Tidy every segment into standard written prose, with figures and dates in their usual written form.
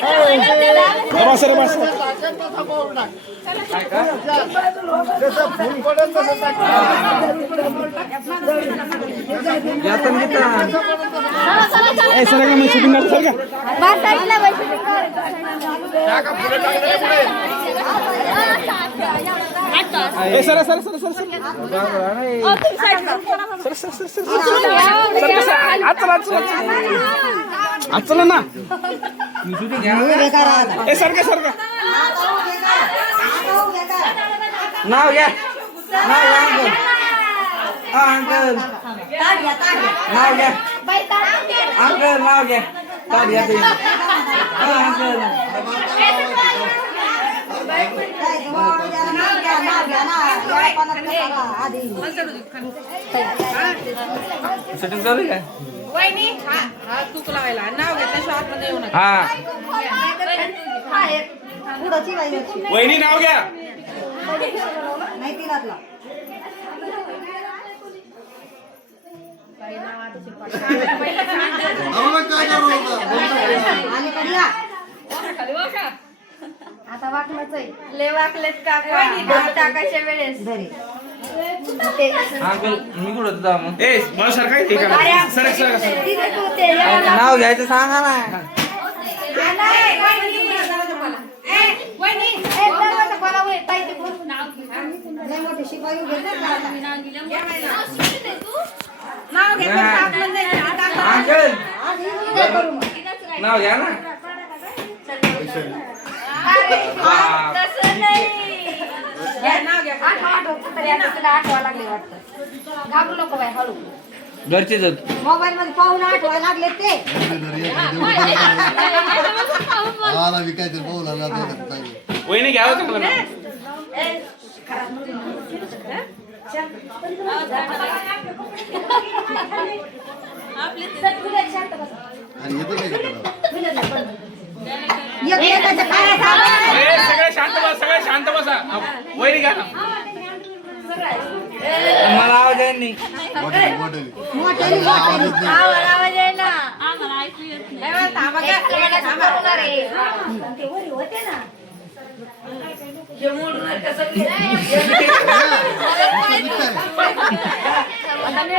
बस रे बस. Sir का मी shooting करतो sir का. Sir sir sir sir sir sir चला ना. सर का नाव घ्या अंकल नाव घ्या अंकल नाव घ्या अंकल शूटिंग चालू आहे वहिनी हा तूक लावायला नाव घेतल्याशिवाय आतमध्ये येऊ नका. हा वहिनी नाव घ्या. आता वाकलंच आहे. ले वाकलेत का टाकायच्या वेळेस अंकल मी कुठं होतो मग मला सर काय सर सर नाव घ्यायचं सांगा ना. अंकल नाव घ्या ना. आठवा लागले वाटतं. घाबरू नको बाय हळू. घरचेच मोबाईल मध्ये पाहून आठवा लागले ते. वहिनी घ्या होतं मला. सगळे शांत बसा. वहिनी घ्या ना. मला आवाज आहे नाही.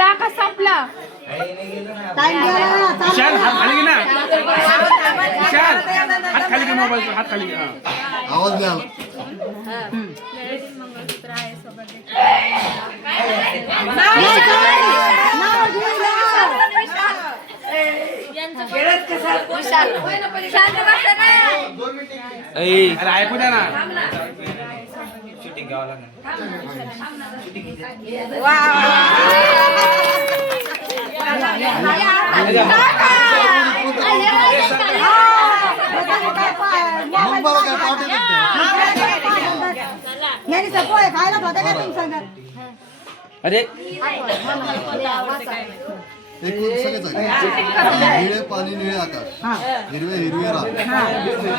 आकाश संपला. विशाल हात खाली घे ना. विशाल हात खाली घे. मोबाईल हात खाली घे. आवाज द्या. अरे ऐकू द्या ना. शूटिंग घ्यावं लागणार. अरे निळे पाणी निळे आकाश हिरवे हिरवे रान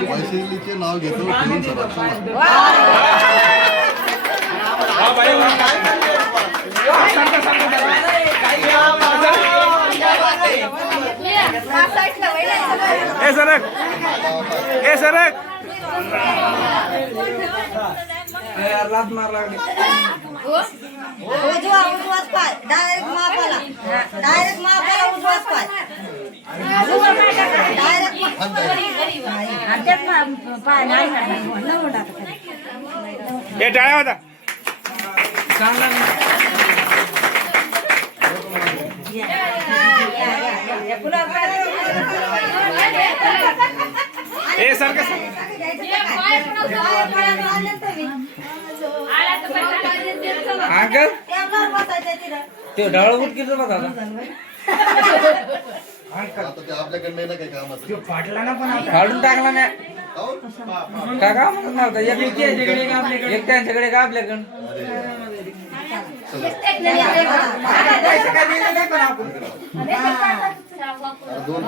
वैशालीचे नाव घेतो घेऊन चला. सरक सरक. लात मार लागली. उजवाच पाय डायरेक्ट मापाला उजवाच पाय हे टाळ्या होता. चांगला सर कसं अंकल ते ढाळ बुटकीचं बघा आता ते आपल्याकडे ना काही काम असतं. काढून टाकला नाही काका म्हणत नव्हता एक त्यांच्याकडे का आपल्याकडं दोन